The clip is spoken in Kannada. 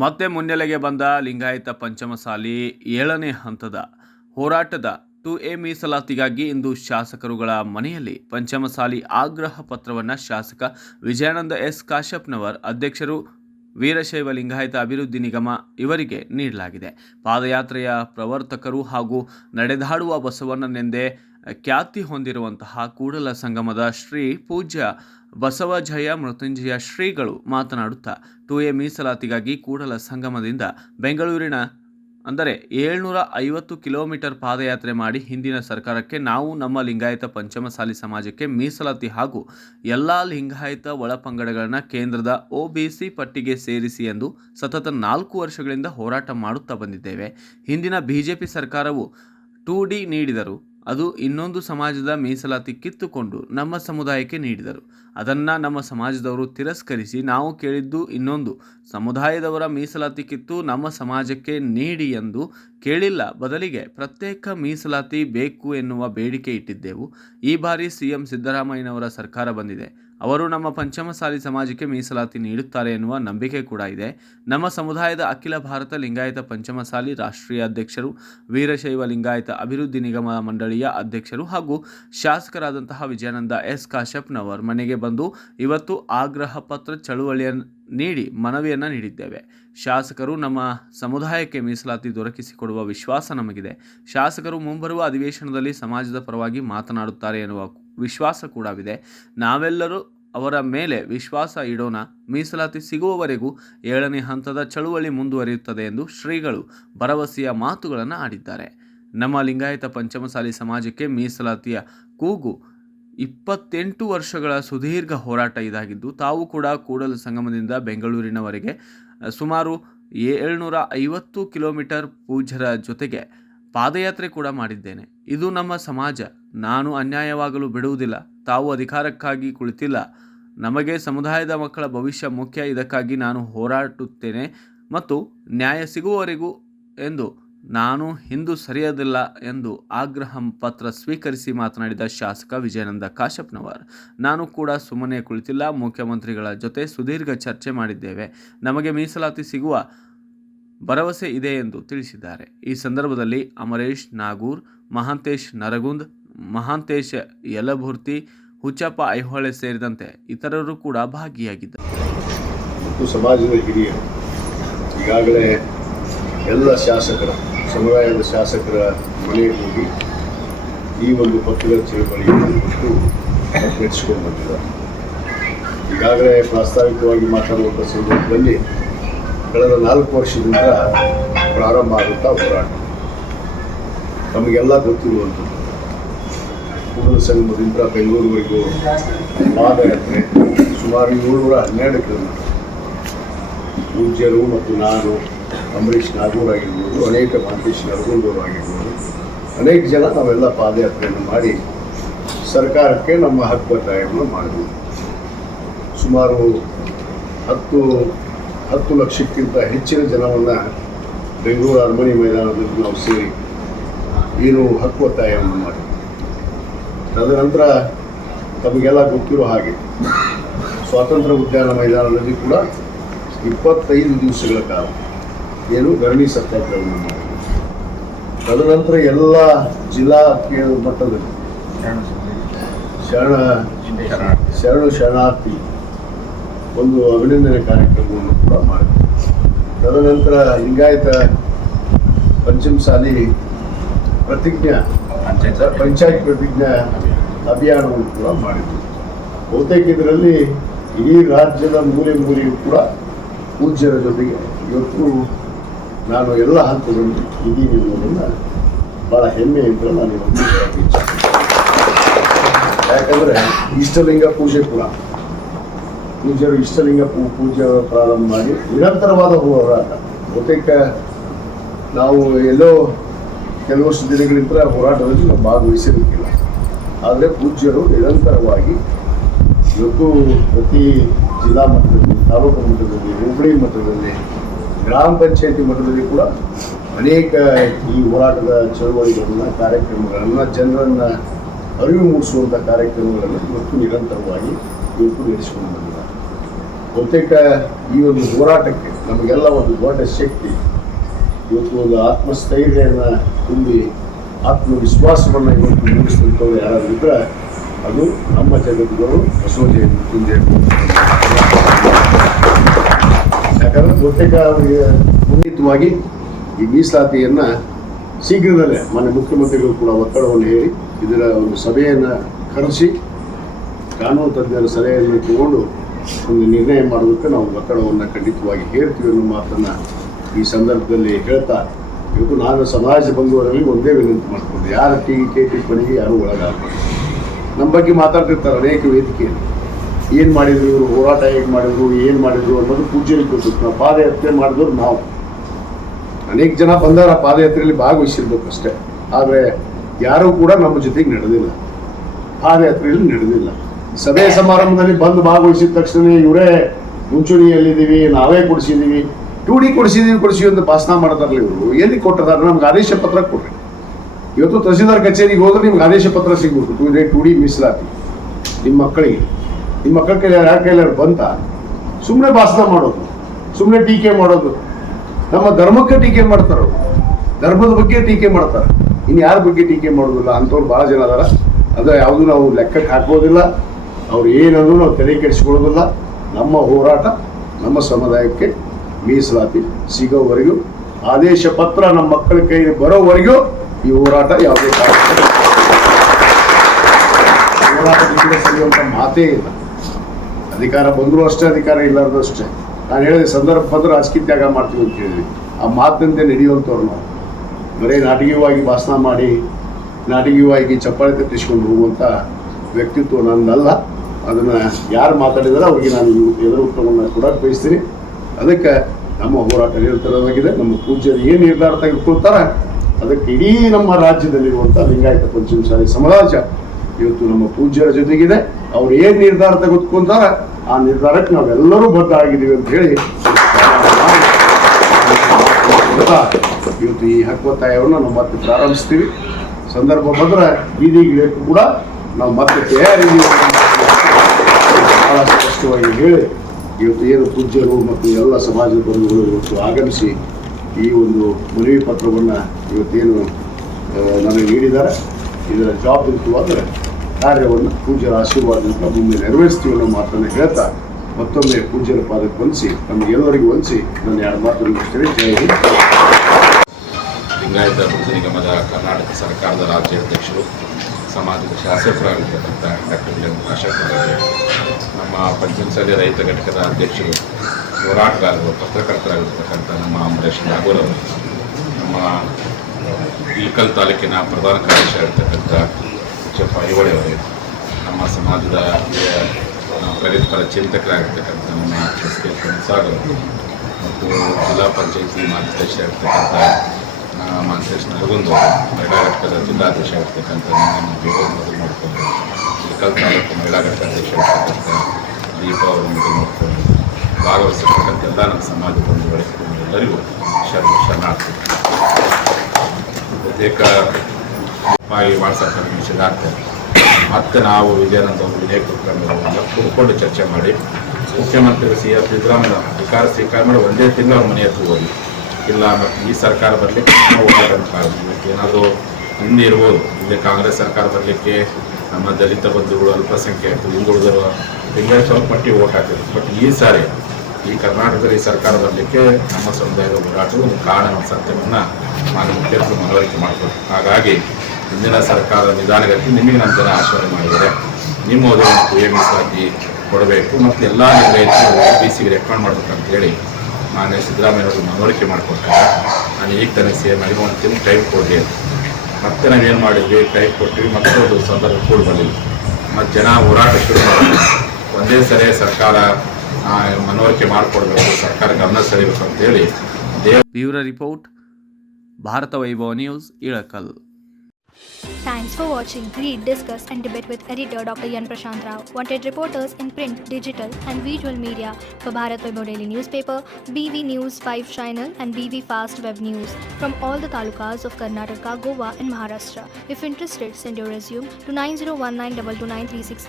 ಮತ್ತೆ ಮುನ್ನೆಲೆಗೆ ಬಂದ ಲಿಂಗಾಯತ ಪಂಚಮಸಾಲಿ 7ನೇ ಹಂತದ ಹೋರಾಟದ 2A ಮೀಸಲಾತಿಗಾಗಿ ಇಂದು ಶಾಸಕರುಗಳ ಮನೆಯಲ್ಲಿ ಪಂಚಮಸಾಲಿ ಆಗ್ರಹ ಪತ್ರವನ್ನು ಶಾಸಕ ವಿಜಯಾನಂದ ಎಸ್ ಕಾಶಪ್ಪನವರ್ ಅಧ್ಯಕ್ಷರು ವೀರಶೈವ ಲಿಂಗಾಯತ ಅಭಿವೃದ್ಧಿ ನಿಗಮ ಇವರಿಗೆ ನೀಡಲಾಗಿದೆ. ಪಾದಯಾತ್ರೆಯ ಪ್ರವರ್ತಕರು ಹಾಗೂ ನಡೆದಾಡುವ ಬಸವಣ್ಣನೆಂದೇ ಖ್ಯಾತಿ ಹೊಂದಿರುವಂತಹ ಕೂಡಲ ಸಂಗಮದ ಶ್ರೀ ಪೂಜ್ಯ ಬಸವಜಯ ಮೃತ್ಯುಂಜಯ ಶ್ರೀಗಳು ಮಾತನಾಡುತ್ತಾ 2A ಮೀಸಲಾತಿಗಾಗಿ ಕೂಡಲ ಸಂಗಮದಿಂದ ಬೆಂಗಳೂರಿನ 750 ಕಿಲೋಮೀಟರ್ ಪಾದಯಾತ್ರೆ ಮಾಡಿ ಹಿಂದಿನ ಸರ್ಕಾರಕ್ಕೆ ನಾವು ನಮ್ಮ ಲಿಂಗಾಯತ ಪಂಚಮಸಾಲಿ ಸಮಾಜಕ್ಕೆ ಮೀಸಲಾತಿ ಹಾಗೂ ಎಲ್ಲ ಲಿಂಗಾಯತ ಒಳಪಂಗಡಗಳನ್ನು ಕೇಂದ್ರದ OBC ಪಟ್ಟಿಗೆ ಸೇರಿಸಿ ಎಂದು ಸತತ 4 ವರ್ಷಗಳಿಂದ ಹೋರಾಟ ಮಾಡುತ್ತಾ ಬಂದಿದ್ದೇವೆ. ಹಿಂದಿನ BJP ಸರ್ಕಾರವು 2D ನೀಡಿದರು. ಅದು ಇನ್ನೊಂದು ಸಮಾಜದ ಮೀಸಲಾತಿ ಕಿತ್ತುಕೊಂಡು ನಮ್ಮ ಸಮುದಾಯಕ್ಕೆ ನೀಡಿದರು. ಅದನ್ನು ನಮ್ಮ ಸಮಾಜದವರು ತಿರಸ್ಕರಿಸಿ ನಾವು ಕೇಳಿದ್ದು ಇನ್ನೊಂದು ಸಮುದಾಯದವರ ಮೀಸಲಾತಿ ಕಿತ್ತು ನಮ್ಮ ಸಮಾಜಕ್ಕೆ ನೀಡಿ ಎಂದು ಕೇಳಿಲ್ಲ. ಬದಲಿಗೆ ಪ್ರತ್ಯೇಕ ಮೀಸಲಾತಿ ಬೇಕು ಎನ್ನುವ ಬೇಡಿಕೆ ಇಟ್ಟಿದ್ದೆವು. ಈ ಬಾರಿ CM ಸಿದ್ದರಾಮಯ್ಯನವರ ಸರ್ಕಾರ ಬಂದಿದೆ. ಅವರು ನಮ್ಮ ಪಂಚಮಸಾಲಿ ಸಮಾಜಕ್ಕೆ ಮೀಸಲಾತಿ ನೀಡುತ್ತಾರೆ ಎನ್ನುವ ನಂಬಿಕೆ ಕೂಡ ಇದೆ. ನಮ್ಮ ಸಮುದಾಯದ ಅಖಿಲ ಭಾರತ ಲಿಂಗಾಯತ ಪಂಚಮಸಾಲಿ ರಾಷ್ಟ್ರೀಯ ಅಧ್ಯಕ್ಷರು, ವೀರಶೈವ ಲಿಂಗಾಯತ ಅಭಿವೃದ್ಧಿ ನಿಗಮ ಮಂಡಳಿಯ ಅಧ್ಯಕ್ಷರು ಹಾಗೂ ಶಾಸಕರಾದಂತಹ ವಿಜಯಾನಂದ ಎಸ್ ಕಾಶಪ್ಪನವರ್ ಮನೆಗೆ ಬಂದು ಇವತ್ತು ಆಗ್ರಹ ಪತ್ರ ಚಳುವಳಿಯನ್ನು ನೀಡಿ ಮನವಿಯನ್ನು ನೀಡಿದ್ದೇವೆ. ಶಾಸಕರು ನಮ್ಮ ಸಮುದಾಯಕ್ಕೆ ಮೀಸಲಾತಿ ದೊರಕಿಸಿಕೊಡುವ ವಿಶ್ವಾಸ ನಮಗಿದೆ. ಶಾಸಕರು ಮುಂಬರುವ ಅಧಿವೇಶನದಲ್ಲಿ ಸಮಾಜದ ಪರವಾಗಿ ಮಾತನಾಡುತ್ತಾರೆ ಎನ್ನುವ ವಿಶ್ವಾಸ ಕೂಡವಿದೆ. ನಾವೆಲ್ಲರೂ ಅವರ ಮೇಲೆ ವಿಶ್ವಾಸ ಇಡೋಣ. ಮೀಸಲಾತಿ ಸಿಗುವವರೆಗೂ 7ನೇ ಹಂತದ ಚಳುವಳಿ ಮುಂದುವರಿಯುತ್ತದೆ ಎಂದು ಶ್ರೀಗಳು ಭರವಸೆಯ ಮಾತುಗಳನ್ನು ಆಡಿದ್ದಾರೆ. ನಮ್ಮ ಲಿಂಗಾಯತ ಪಂಚಮಸಾಲಿ ಸಮಾಜಕ್ಕೆ ಮೀಸಲಾತಿಯ ಕೂಗು 28 ವರ್ಷಗಳ ಸುದೀರ್ಘ ಹೋರಾಟ ಇದಾಗಿದ್ದು, ತಾವು ಕೂಡ ಕೂಡಲ ಸಂಗಮದಿಂದ ಬೆಂಗಳೂರಿನವರೆಗೆ ಸುಮಾರು 750 ಕಿಲೋಮೀಟರ್ ಪೂಜ್ಯರ ಜೊತೆಗೆ ಪಾದಯಾತ್ರೆ ಕೂಡ ಮಾಡಿದ್ದೇನೆ. ಇದು ನಮ್ಮ ಸಮಾಜ. ನಾನು ಅನ್ಯಾಯವಾಗಲು ಬಿಡುವುದಿಲ್ಲ. ತಾವು ಅಧಿಕಾರಕ್ಕಾಗಿ ಕುಳಿತಿಲ್ಲ. ನಮಗೆ ಸಮುದಾಯದ ಮಕ್ಕಳ ಭವಿಷ್ಯ ಮುಖ್ಯ. ಇದಕ್ಕಾಗಿ ನಾನು ಹೋರಾಡುತ್ತೇನೆ ಮತ್ತು ನ್ಯಾಯ ಸಿಗುವವರೆಗೂ ಎಂದು ನಾನು ಹಿಂದೂ ಸರಿಯೋದಿಲ್ಲ ಎಂದು ಆಗ್ರಹ ಪತ್ರ ಸ್ವೀಕರಿಸಿ ಮಾತನಾಡಿದ ಶಾಸಕ ವಿಜಯಾನಂದ ಕಾಶಪ್ಪನವರ್, ನಾನು ಕೂಡ ಸುಮ್ಮನೆ ಕುಳಿತಿಲ್ಲ. ಮುಖ್ಯಮಂತ್ರಿಗಳ ಜೊತೆ ಸುದೀರ್ಘ ಚರ್ಚೆ ಮಾಡಿದ್ದೇವೆ. ನಮಗೆ ಮೀಸಲಾತಿ ಸಿಗುವ ಭರವಸೆ ಇದೆ ಎಂದು ತಿಳಿಸಿದ್ದಾರೆ. ಈ ಸಂದರ್ಭದಲ್ಲಿ ಅಮರೇಶ್ ನಾಗೂರ್, ಮಹಾಂತೇಶ್ ನರಗುಂದ್, ಮಹಾಂತೇಶ್ ಯಲಬುರ್ತಿ, ಹುಚ್ಚಪ್ಪ ಐಹೊಳೆ ಸೇರಿದಂತೆ ಇತರರು ಕೂಡ ಭಾಗಿಯಾಗಿದ್ದರು. ಮತ್ತು ಸಮಾಜದ ಹಿರಿಯರು ಈಗಾಗಲೇ ಎಲ್ಲ ಸಮುದಾಯದ ಶಾಸಕರ ಮನೆಗೆ ಹೋಗಿ ಈ ಒಂದು ಪಕ್ಷದ ಚಳವಳಿಯನ್ನು ನಡೆಸಿಕೊಂಡು ಬಂದಿದ್ದಾರೆ. ಈಗಾಗಲೇ ಪ್ರಾಸ್ತಾವಿಕವಾಗಿ ಮಾತಾಡುವಂಥ ಸಂದರ್ಭದಲ್ಲಿ ಕಳೆದ 4 ವರ್ಷದಿಂದ ಪ್ರಾರಂಭ ಆಗುತ್ತಾ ಹೋರಾಟ ತಮಗೆಲ್ಲ ಗೊತ್ತಿರುವಂಥದ್ದು. ಕೂಡಲ ಸಂಗಮದಿಂದ ಬೆಂಗಳೂರಿವರೆಗೂ ಪಾದಯಾತ್ರೆ ಸುಮಾರು 712 ಕಿಲೋಮೀಟರ್. ಪೂಜ್ಯರು ಮತ್ತು ನಾನು, ಅಮರೀಶ್ ನಾಗೂರ್ ಆಗಿರ್ಬೋದು, ಅನೇಕ ಮಹಾಂತೇಶ್ ನರಗುಂದವರು ಆಗಿರ್ಬೋದು, ಅನೇಕ ಜನ ನಾವೆಲ್ಲ ಪಾದಯಾತ್ರೆಯನ್ನು ಮಾಡಿ ಸರ್ಕಾರಕ್ಕೆ ನಮ್ಮ ಹಕ್ಕು ಒತ್ತಾಯವನ್ನು ಮಾಡಿದ್ವಿ. ಸುಮಾರು 10 ಲಕ್ಷಕ್ಕಿಂತ ಹೆಚ್ಚಿನ ಜನವನ್ನು ಬೆಂಗಳೂರು ಅರಮನೆ ಮೈದಾನದಲ್ಲಿ ನಾವು ಸೇರಿ ಏನು ಹಕ್ಕು ಒತ್ತಾಯವನ್ನು ಮಾಡಿದ್ವಿ. ತದನಂತರ ತಮಗೆಲ್ಲ ಗೊತ್ತಿರೋ ಹಾಗೆ ಸ್ವಾತಂತ್ರ್ಯ ಉದ್ಯಾನ ಮೈದಾನದಲ್ಲಿ ಕೂಡ 25 ದಿವಸಗಳ ಕಾಲ ಧರಣಿ ಸತ್ಯಾಗ್ರಹವನ್ನು ಮಾಡಿದ್ವಿ. ತದನಂತರ ಎಲ್ಲ ಜಿಲ್ಲಾ ಮಟ್ಟದಲ್ಲಿ ಶರಣಾರ್ಥಿ ಒಂದು ಅಭಿನಂದನೆ ಕಾರ್ಯಕ್ರಮವನ್ನು ಕೂಡ ಮಾಡಿದ್ವಿ. ತದನಂತರ ಲಿಂಗಾಯತ ಪಂಚಮಸಾಲಿ ಪಂಚಾಯತ್ ಪ್ರತಿಜ್ಞಾ ಅಭಿಯಾನವನ್ನು ಕೂಡ ಮಾಡಿದ್ವಿ. ಬಹುತೇಕ ಇದರಲ್ಲಿ ಇಡೀ ರಾಜ್ಯದ ಮೂಲೆಯೂ ಕೂಡ ಪೂಜ್ಯರ ಜೊತೆಗೆ ಇವತ್ತು ನಾನು ಎಲ್ಲ ಹಂತದಲ್ಲಿ ಇದ್ದೀನಿ ಅನ್ನೋದನ್ನು ಭಾಳ ಹೆಮ್ಮೆಯಿಂದ ನಾನು ಯಾಕಂದರೆ ಇಷ್ಟಲಿಂಗ ಪೂಜೆ ಕೂಡ ಪೂಜ್ಯರು ಇಷ್ಟಲಿಂಗ ಪೂಜೆ ಪ್ರಾರಂಭ ಮಾಡಿ ನಿರಂತರವಾದ ಹೋರಾಟ. ಬಹುತೇಕ ನಾವು ಎಲ್ಲೋ ಕೆಲವಷ್ಟು ದಿನಗಳಿಂದ ಹೋರಾಟದಲ್ಲಿ ನಾವು ಭಾಗವಹಿಸಿರಲಿಕ್ಕಿಲ್ಲ. ಆದರೆ ಪೂಜ್ಯರು ನಿರಂತರವಾಗಿ ಇವತ್ತು ಪ್ರತಿ ಜಿಲ್ಲಾ ಮಟ್ಟದಲ್ಲಿ, ತಾಲೂಕು ಮಟ್ಟದಲ್ಲಿ, ಹೋಬಳಿ ಮಟ್ಟದಲ್ಲಿ, ಗ್ರಾಮ ಪಂಚಾಯತಿ ಮಟ್ಟದಲ್ಲಿ ಕೂಡ ಅನೇಕ ಈ ಹೋರಾಟದ ಚಳವಳಿಗಳನ್ನು, ಕಾರ್ಯಕ್ರಮಗಳನ್ನು, ಜನರನ್ನು ಅರಿವು ಮೂಡಿಸುವಂಥ ಕಾರ್ಯಕ್ರಮಗಳನ್ನು ಇವತ್ತು ನಿರಂತರವಾಗಿ ನಡೆಸಿಕೊಂಡು ಬಂದಿದ್ದಾರೆ. ಬಹುತೇಕ ಈ ಒಂದು ಹೋರಾಟಕ್ಕೆ ನಮಗೆಲ್ಲ ಒಂದು ದೊಡ್ಡ ಶಕ್ತಿ, ಇವತ್ತು ಒಂದು ಆತ್ಮಸ್ಥೈರ್ಯವನ್ನು ತುಂಬಿ ಆತ್ಮವಿಶ್ವಾಸವನ್ನು ಇವತ್ತು ಮೂಡಿಸಿದಂಥವ್ರು ಯಾರಾದರೂ ಇದ್ದರೆ ಅದು ನಮ್ಮ ಜಗದ್ಗುರು ಬಸವಜಯ ಮೃತ್ಯುಂಜಯ. ಯಾಕಂದರೆ ಬಹುತೇಕ ಅವರಿಗೆ ಮುಂಚಿತವಾಗಿ ಈ ಮೀಸಲಾತಿಯನ್ನು ಶೀಘ್ರದಲ್ಲೇ ಮಾನ್ಯ ಮುಖ್ಯಮಂತ್ರಿಗಳು ಕೂಡ ಒತ್ತಡವನ್ನು ಹೇರಿ ಇದರ ಒಂದು ಸಭೆಯನ್ನು ಕರೆಸಿ ಕಾನೂನು ತಜ್ಞರ ಸಲಹೆಯನ್ನು ತಗೊಂಡು ಒಂದು ನಿರ್ಣಯ ಮಾಡೋದಕ್ಕೆ ನಾವು ಒತ್ತಡವನ್ನು ಖಂಡಿತವಾಗಿ ಹೇರ್ತೀವಿ ಅನ್ನೋ ಮಾತನ್ನು ಈ ಸಂದರ್ಭದಲ್ಲಿ ಹೇಳ್ತಾ, ಇವತ್ತು ನಾನು ಸಮಾಜ ಬಂಧುವರಲ್ಲಿ ಒಂದೇ ವಿನಂತಿ ಮಾಡ್ಕೊಂಡು, ಯಾರ ಟೀಕೆ ಟಿಪ್ಪಣಿಗೆ ಯಾರು ಒಳಗಾಗಬಾರ್ದು. ನಮ್ಮ ಬಗ್ಗೆ ಮಾತಾಡ್ತಿರ್ತಾರೆ ಅನೇಕ ವೇದಿಕೆಯಲ್ಲಿ, ಏನು ಮಾಡಿದ್ರು ಇವರು, ಹೋರಾಟ ಹೇಗೆ ಮಾಡಿದ್ರು, ಏನು ಮಾಡಿದ್ರು ಅನ್ನೋದು ಪೂಜೆಯಲ್ಲಿ ಗೊತ್ತಿತ್ತು. ನಾವು ಪಾದಯಾತ್ರೆ ಮಾಡಿದವರು ನಾವು ಅನೇಕ ಜನ ಬಂದವರ ಪಾದಯಾತ್ರೆಯಲ್ಲಿ ಭಾಗವಹಿಸಿರ್ಬೇಕು ಅಷ್ಟೇ. ಆದರೆ ಯಾರೂ ಕೂಡ ನಮ್ಮ ಜೊತೆಗೆ ನಡೆದಿಲ್ಲ, ಪಾದಯಾತ್ರೆಯಲ್ಲಿ ನಡೆದಿಲ್ಲ. ಸಭೆ ಸಮಾರಂಭದಲ್ಲಿ ಬಂದು ಭಾಗವಹಿಸಿದ ತಕ್ಷಣ ಇವರೇ ಮುಂಚೂಣಿಯಲ್ಲಿದ್ದೀವಿ, ನಾವೇ ಕೊಡಿಸಿದ್ದೀವಿ, 2D ಕೊಡಿಸಿದ್ದೀವಿ ಅಂತ ಭಾಷಣ ಮಾಡ್ತಾರಲ್ಲ ಇವರು. ಎಲ್ಲಿ ಕೊಟ್ಟಿದ್ದಾರೆ? ನಮ್ಗೆ ಆದೇಶ ಪತ್ರ ಕೊಡ್ರಿ. ಇವತ್ತು ತಹಸೀಲ್ದಾರ್ ಕಚೇರಿಗೆ ಹೋದ್ರೆ ನಿಮ್ಗೆ ಆದೇಶ ಪತ್ರ ಸಿಗ್ಬಿಟ್ಟು 2D ಮೀಸಲಾತಿ ನಿಮ್ಮ ಮಕ್ಕಳ ಕೈಲಿ ಯಾರ ಕೈಲಾರು ಬಂತ ಸುಮ್ಮನೆ ಭಾಷಣ ಮಾಡೋದು, ಸುಮ್ಮನೆ ಟೀಕೆ ಮಾಡೋದು. ನಮ್ಮ ಧರ್ಮಕ್ಕೆ ಟೀಕೆ ಮಾಡ್ತಾರೆ, ಧರ್ಮದ ಬಗ್ಗೆ ಟೀಕೆ ಮಾಡ್ತಾರೆ, ಇನ್ನು ಯಾರ ಬಗ್ಗೆ ಟೀಕೆ ಮಾಡೋದಿಲ್ಲ. ಅಂಥವ್ರು ಭಾಳ ಜನ ಅದಾರ. ಅದು ಯಾವುದು ನಾವು ಲೆಕ್ಕಕ್ಕೆ ಹಾಕೋದಿಲ್ಲ, ಅವ್ರು ಏನಂದ್ರೂ ನಾವು ತಲೆ ಕೆಡಿಸ್ಕೊಳ್ಳೋದಿಲ್ಲ. ನಮ್ಮ ಹೋರಾಟ ನಮ್ಮ ಸಮುದಾಯಕ್ಕೆ ಮೀಸಲಾತಿ ಸಿಗೋವರೆಗೂ, ಆದೇಶ ಪತ್ರ ನಮ್ಮ ಮಕ್ಕಳ ಕೈಗೆ ಬರೋವರೆಗೂ ಈ ಹೋರಾಟ ಯಾವುದೇ ಹೋರಾಟದಿಂದ ಸರಿಯುವಂಥ ಮಾತೇ ಇಲ್ಲ. ಅಧಿಕಾರ ಬಂದರೂ ಅಷ್ಟೇ, ಅಧಿಕಾರ ಇಲ್ಲಾರ್ದು ಅಷ್ಟೇ. ನಾನು ಹೇಳಿದೆ ಸಂದರ್ಭ ಬಂದ್ರೆ ರಾಜಕೀಯ ತ್ಯಾಗ ಮಾಡ್ತೀವಿ ಅಂತ ಹೇಳಿದ್ವಿ. ಆ ಮಾತಿನಂತೆ ನಡೆಯುವಂಥವ್ರು ನಾವು ಬರೀ ನಾಟಕೀಯವಾಗಿ ಭಾಷಣ ಮಾಡಿ ನಾಟಕೀಯವಾಗಿ ಚಪ್ಪಾಳೆ ತಟ್ಟಿಸ್ಕೊಂಡು ಹೋಗುವಂಥ ವ್ಯಕ್ತಿತ್ವ ನನ್ನಲ್ಲ. ಅದನ್ನು ಯಾರು ಮಾತಾಡಿದಾರೆ ಅವ್ರಿಗೆ ನಾನು ಎದುರು ಉತ್ತರವನ್ನು ಕೊಡೋಕೆ ಬಯಸ್ತೀನಿ. ಅದಕ್ಕೆ ನಮ್ಮ ಹೋರಾಟ ನಿರಂತರವಾಗಿದೆ. ನಮ್ಮ ಪೂಜ್ಯರು ಏನು ನಿರ್ಧಾರ ತೆಗೆದುಕೊಳ್ತಾರೆ ಅದಕ್ಕೆ ಇಡೀ ನಮ್ಮ ರಾಜ್ಯದಲ್ಲಿರುವಂಥ ಲಿಂಗಾಯತ ಪಂಚಮಸಾಲಿ ಸಮಾಜ ಇವತ್ತು ನಮ್ಮ ಪೂಜ್ಯರ ಜೊತೆಗಿದೆ. ಅವ್ರು ಏನು ನಿರ್ಧಾರ ತೆಗೆದುಕೊಂತಾರೆ ಆ ನಿರ್ಧಾರಕ್ಕೆ ನಾವೆಲ್ಲರೂ ಬದ್ಧ ಆಗಿದ್ದೀವಿ ಅಂತ ಹೇಳಿ ಇವತ್ತು ಈ ಹಕ್ಕೊತ್ತಾಯವನ್ನು ನಾವು ಮತ್ತೆ ಪ್ರಾರಂಭಿಸ್ತೀವಿ. ಸಂದರ್ಭ ಬಂದರೆ ಬೀದಿಗಿಳಿಯಕ್ಕೂ ಕೂಡ ನಾವು ಮತ್ತೆ ತಯಾರಿದ್ದೀವಿ ಭಾಳ ಸ್ಪಷ್ಟವಾಗಿ ಹೇಳಿ, ಇವತ್ತು ಏನು ಪೂಜ್ಯರು ಮತ್ತು ಎಲ್ಲ ಸಮಾಜದ ಬಂಧುಗಳು ಇವತ್ತು ಆಗಮಿಸಿ ಈ ಒಂದು ಮನವಿ ಪತ್ರವನ್ನು ಇವತ್ತೇನು ನನಗೆ ನೀಡಿದ್ದಾರೆ, ಇದರ ಜವಾಬ್ದಾರಿಯುತವಾದ ಕಾರ್ಯವನ್ನು ಪೂಜ್ಯರ ಆಶೀರ್ವಾದದಿಂದ ಮುಂದೆ ನೆರವೇರಿಸ್ತೀವಿ ಅನ್ನೋ ಮಾತನ್ನು ಹೇಳ್ತಾ ಮತ್ತೊಮ್ಮೆ ಪೂಜ್ಯರ ಪಾದಕ್ಕೆ ವಂದಿಸಿ ನಮಗೆಲ್ಲರಿಗೂ ವಂದಿಸಿ ನನ್ನ 2 ಮಾತು ಮುಗಿಸ್ತೇನೆ. ಜೈ ಹಿಂದ್. ಲಿಂಗಾಯತ ಅಭಿವೃದ್ಧಿ ನಿಗಮದ ಕರ್ನಾಟಕ ಸರ್ಕಾರದ ರಾಜ್ಯಾಧ್ಯಕ್ಷರು, ಸಮಾಜದ ಶಾಸಕರಾಗಿರ್ತಕ್ಕಂಥ ಡಾಕ್ಟರ್ ಎಂ ಆಶಾಕರ್, ನಮ್ಮ ಪಂಚಮಸಾಲಿ ರೈತ ಘಟಕದ ಅಧ್ಯಕ್ಷರು, ಹೋರಾಟಗಾರರು, ಪತ್ರಕರ್ತರಾಗಿರ್ತಕ್ಕಂಥ ನಮ್ಮ ಅಂಬರೀಷ್ ನಾಗೂರವರು, ನಮ್ಮ ಇಳಕಲ್ ತಾಲೂಕಿನ ಪ್ರಧಾನ ಕಾರ್ಯದರ್ಶಿ ಆಗಿರ್ತಕ್ಕಂಥ ಚಪ್ಪ ಐಹೊಳೆಯವರೇ, ನಮ್ಮ ಸಮಾಜದ ಪ್ರಗತಿಪರ ಚಿಂತಕರಾಗಿರ್ತಕ್ಕಂಥ ನಮ್ಮ ಎಸ್ ಕೆ ಸಾಗರ್ ಮತ್ತು ಜಿಲ್ಲಾ ಪಂಚಾಯತಿ ಮಾರ್ಗದರ್ಶಿ ಆಗಿರ್ತಕ್ಕಂಥ ಮಾಂತೇಶ್ ನರಗುಂದ, ಮಹಿಳಾ ಘಟಕದ ಜಿಲ್ಲಾಧ್ಯಕ್ಷ ಆಗಿರ್ತಕ್ಕಂಥ ನಮ್ಮ ದೇವರು ಮೊದಲು ಮಾಡಿಕೊಂಡು, ಇಳಕಲ್ ತಾಲೂಕು ಮಹಿಳಾ ಘಟಕ ಅಧ್ಯಕ್ಷ ಆಗಿರ್ತಕ್ಕಂಥ ದೀಪ ಅವರು ಮೊದಲು ಮಾಡಿಕೊಂಡು ಭಾಗವಹಿಸಿರ್ತಕ್ಕಂಥ ಎಲ್ಲ ನಮ್ಮ ಸಮಾಜ ಬಂಧುಗಳಿಗೆ ಎಲ್ಲರಿಗೂ ಶರಣಾರ್ಥಿ. ಬಹುತೇಕ ವಾಟ್ಸಪ್ ಕನ್ವೆನ್ಷನ್ ಆಗ್ತದೆ. ಮತ್ತೆ ನಾವು ವಿಜಯಾನಂದ ಅವರು ವಿನಯ ಕುಲಕರ್ಣಿಯವರೆಲ್ಲ ಕೂತ್ಕೊಂಡು ಚರ್ಚೆ ಮಾಡಿ ಮುಖ್ಯಮಂತ್ರಿ CM ಸಿದ್ದರಾಮಯ್ಯ ಅಧಿಕಾರ ಸ್ವೀಕಾರ ಮಾಡಿ 1 ತಿಂಗಳು ಅವ್ರ ಮನೆ ಹತ್ರ ಹೋಗಿ ಇಲ್ಲ ಮತ್ತು ಈ ಸರ್ಕಾರ ಬರಲಿಕ್ಕೆ ನಾವು ಹೋರಾಟ ಏನಾದರೂ ಹಿಂದೆ ಇರ್ಬೋದು. ಹಿಂದೆ ಕಾಂಗ್ರೆಸ್ ಸರ್ಕಾರ ಬರಲಿಕ್ಕೆ ನಮ್ಮ ದಲಿತ ಬಂಧುಗಳು, ಅಲ್ಪಸಂಖ್ಯಾತರು, ಹಿಂದುಳಿದಿರುವ ಲಿಂಗಾಯತ ಸ್ವಲ್ಪ ಮಟ್ಟಿಗೆ ಓಟ್ ಹಾಕಿದ್ರು. ಬಟ್ ಈ ಸಾರಿ ಈ ಕರ್ನಾಟಕದಲ್ಲಿ ಸರ್ಕಾರ ಬರಲಿಕ್ಕೆ ನಮ್ಮ ಸಮುದಾಯದ ಹೋರಾಟದ ಒಂದು ಕಾರಣ ಸತ್ಯವನ್ನು ಮಾನ್ಯ ಮುಖ್ಯಮಂತ್ರಿ ಮನವರಿಕೆ ಮಾಡಬೇಕು. ಹಾಗಾಗಿ ಹಿಂದಿನ ಸರ್ಕಾರದ ನಿಧಾನಗತಿ ನಿಮಗೆ ನಮ್ಮ ಜನ ಆಶೀರ್ವಾದ ಮಾಡಿದ್ದಾರೆ. ನಿಮ್ಮ ಓದಿ ಮೀಸಲಾತಿ ಕೊಡಬೇಕು ಮತ್ತು ಎಲ್ಲ ಲಿಂಗಾಯತರು OBCಗೆ ರೆಕಮೆಂಡ್ ಮಾಡಬೇಕಂತ ಹೇಳಿ ಮಾನ್ಯ ಸಿದ್ದರಾಮಯ್ಯವರು ಮನವರಿಕೆ ಮಾಡಿಕೊಡ್ತಾರೆ. ನಾನು ಈಗ ತಾನೇ CM ಆಗಿ 1 ತಿಂಗಳು ಟೈಮ್ ಕೊಡಿ ಅಂತ ಮತ್ತೆ ನಾವೇನು ಮಾಡಿದ್ವಿ, ಟೈಮ್ ಕೊಟ್ಟಿವಿ, ಮತ್ತೊಂದು ಸಂದರ್ಭ ಕೂಡ ಬಂದಿಲ್ಲ. ಮತ್ತು ಜನ ಹೋರಾಟ ಶುರು ಮಾಡಿ ಒಂದೇ ಸರಿ ಸರ್ಕಾರ ಮನವರಿಕೆ ಮಾಡಿಕೊಡ್ಬೇಕು, ಸರ್ಕಾರ ಗಮನ ಸೆಳೆಯಬೇಕು ಅಂತೇಳಿ ಬ್ಯೂರೋ ರಿಪೋರ್ಟ್, ಭಾರತ ವೈಭವ news, Ilkal. Thanks for watching. Read, discuss and debate with editor Dr. Yan Prashant Rao. Wanted reporters in print, digital and visual media for Bharat Vaibhav Daily Newspaper, BV News 5 Channel and BV Fast Web News from all the talukas of Karnataka, Goa and Maharashtra. If interested, send your resume to 9019229369.